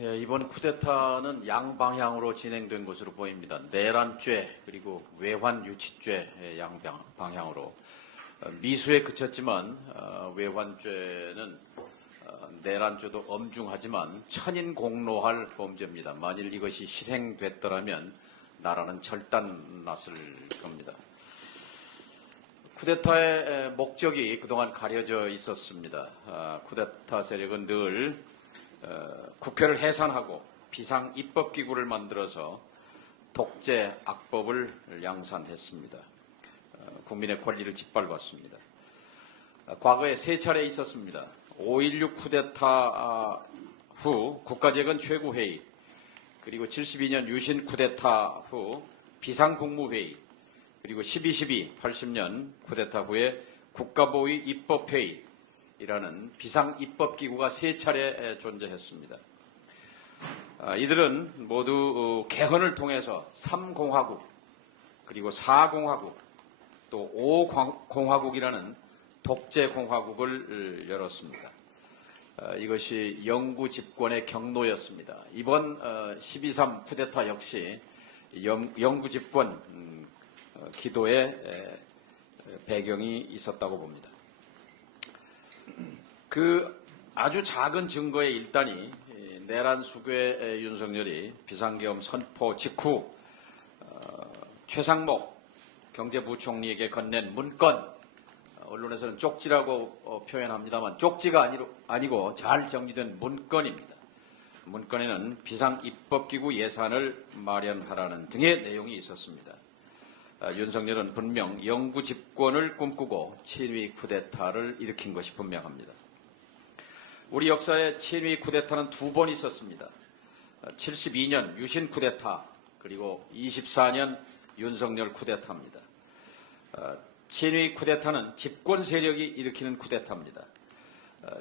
예, 이번 쿠데타는 양방향으로 진행된 것으로 보입니다. 내란죄 그리고 외환유치죄 양방향으로 미수에 그쳤지만 외환죄는 내란죄도 엄중하지만 천인공노할 범죄입니다. 만일 이것이 실행됐더라면 나라는 절단났을 겁니다. 쿠데타의 목적이 그동안 가려져 있었습니다. 쿠데타 세력은 늘 국회를 해산하고 비상입법기구를 만들어서 독재 악법을 양산했습니다. 국민의 권리를 짓밟았습니다. 과거에 세 차례 있었습니다. 5.16 쿠데타 후 국가재건 최고회의, 그리고 72년 유신 쿠데타 후 비상국무회의, 그리고 12.12 80년 쿠데타 후에 국가보위 입법회의, 이라는 비상입법기구가 세 차례 존재했습니다. 이들은 모두 개헌을 통해서 3공화국, 그리고 4공화국, 또 5공화국이라는 독재공화국을 열었습니다. 이것이 영구 집권의 경로였습니다. 이번 12.3 쿠데타 역시 영구 집권 기도의 배경이 있었다고 봅니다. 그 아주 작은 증거의 일단이 내란 수괴 윤석열이 비상계엄 선포 직후 최상목 경제부총리에게 건넨 문건, 언론에서는 쪽지라고 표현합니다만 쪽지가 아니고 잘 정리된 문건입니다. 문건에는 비상입법기구 예산을 마련하라는 등의 내용이 있었습니다. 윤석열은 분명 영구 집권을 꿈꾸고 친위 쿠데타를 일으킨 것이 분명합니다. 우리 역사에 친위 쿠데타는 두 번 있었습니다. 72년 유신 쿠데타, 그리고 24년 윤석열 쿠데타입니다. 친위 쿠데타는 집권 세력이 일으키는 쿠데타입니다.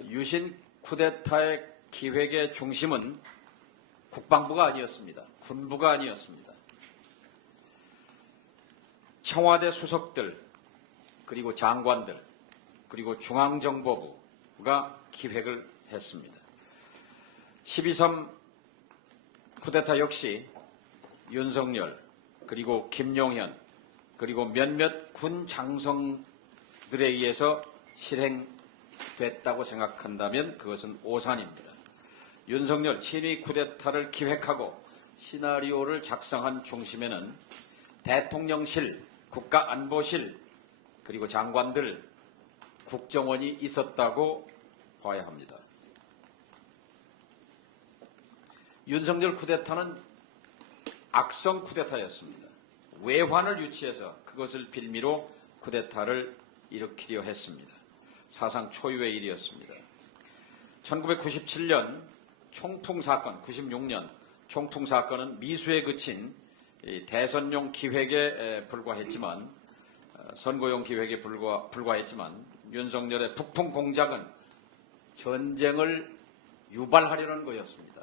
유신 쿠데타의 기획의 중심은 국방부가 아니었습니다. 군부가 아니었습니다. 청와대 수석들, 그리고 장관들, 그리고 중앙정보부가 기획을 했습니다. 12.3 쿠데타 역시 윤석열, 그리고 김용현, 그리고 몇몇 군 장성들에 의해서 실행됐다고 생각한다면 그것은 오산입니다. 윤석열 친위 쿠데타를 기획하고 시나리오를 작성한 중심에는 대통령실, 국가안보실, 그리고 장관들, 국정원이 있었다고 봐야 합니다. 윤석열 쿠데타는 악성 쿠데타였습니다. 외환을 유치해서 그것을 빌미로 쿠데타를 일으키려 했습니다. 사상 초유의 일이었습니다. 1997년 총풍사건, 96년 총풍사건은 미수에 그친 대선용 기획에 불과했지만, 선거용 기획에 불과했지만 윤석열의 북풍 공작은 전쟁을 유발하려는 거였습니다.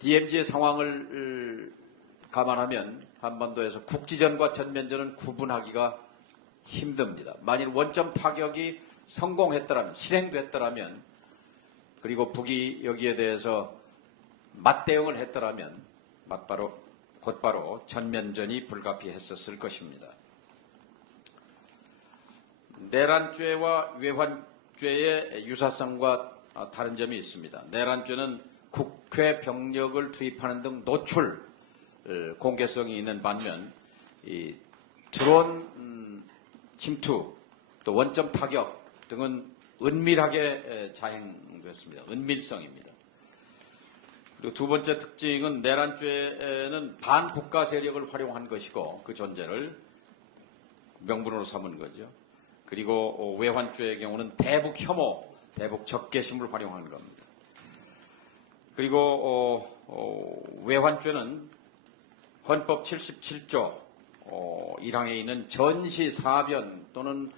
DMZ의 상황을 감안하면 한반도에서 국지전과 전면전은 구분하기가 힘듭니다. 만일 원점 타격이 성공했더라면, 실행됐더라면, 그리고 북이 여기에 대해서 맞대응을 했더라면 곧바로 전면전이 불가피했었을 것입니다. 내란죄와 외환죄의 유사성과 다른 점이 있습니다. 내란죄는 국회 병력을 투입하는 등 노출 공개성이 있는 반면 이 드론 침투, 또 원점 타격 등은 은밀하게 자행됐습니다. 은밀성입니다. 그리고 두 번째 특징은 내란죄는 반국가 세력을 활용한 것이고 그 존재를 명분으로 삼은 거죠. 그리고 외환죄의 경우는 대북 혐오, 대북 적개심을 활용한 겁니다. 그리고 외환죄는 헌법 77조 1항에 있는 전시사변 또는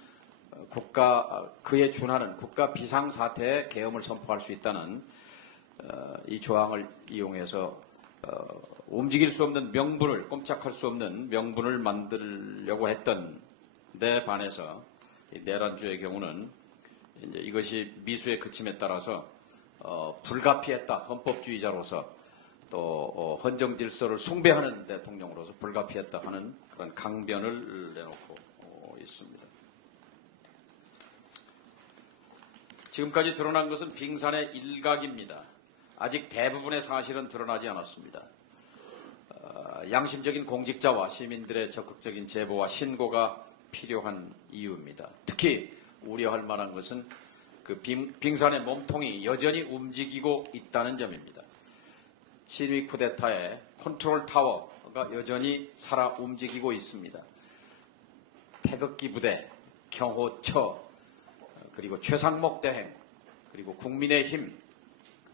그에 준하는 국가 비상사태에 계엄을 선포할 수 있다는 이 조항을 이용해서 움직일 수 없는 명분을, 꼼짝할 수 없는 명분을 만들려고 했던 데 반해서 이 내란죄의 경우는 이제 이것이 미수의 그침에 따라서 불가피했다. 헌법주의자로서 또 헌정 질서를 숭배하는 대통령으로서 불가피했다 하는 그런 강변을 내놓고 있습니다. 지금까지 드러난 것은 빙산의 일각입니다. 아직 대부분의 사실은 드러나지 않았습니다. 양심적인 공직자와 시민들의 적극적인 제보와 신고가 필요한 이유입니다. 특히 우려할 만한 것은 그 빙산의 몸통이 여전히 움직이고 있다는 점입니다. 친위 쿠데타의 컨트롤 타워가 여전히 살아 움직이고 있습니다. 태극기 부대, 경호처, 그리고 최상목 대행, 그리고 국민의힘,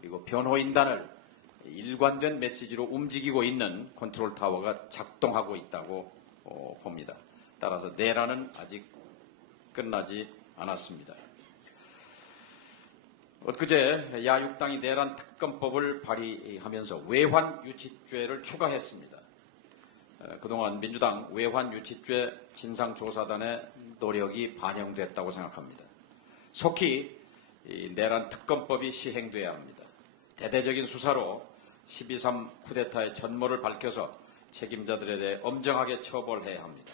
그리고 변호인단을 일관된 메시지로 움직이고 있는 컨트롤 타워가 작동하고 있다고 봅니다. 따라서 내란은 아직 끝나지 않았습니다. 엊그제 야육당이 내란 특검법을 발의하면서 외환유치죄를 추가했습니다. 그동안 민주당 외환유치죄 진상조사단의 노력이 반영됐다고 생각합니다. 속히 내란 특검법이 시행돼야 합니다. 대대적인 수사로 12.3 쿠데타의 전모를 밝혀서 책임자들에 대해 엄정하게 처벌해야 합니다.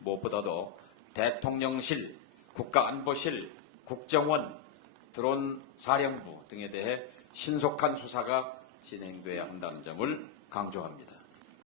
무엇보다도 대통령실, 국가안보실, 국정원, 드론사령부 등에 대해 신속한 수사가 진행돼야 한다는 점을 강조합니다.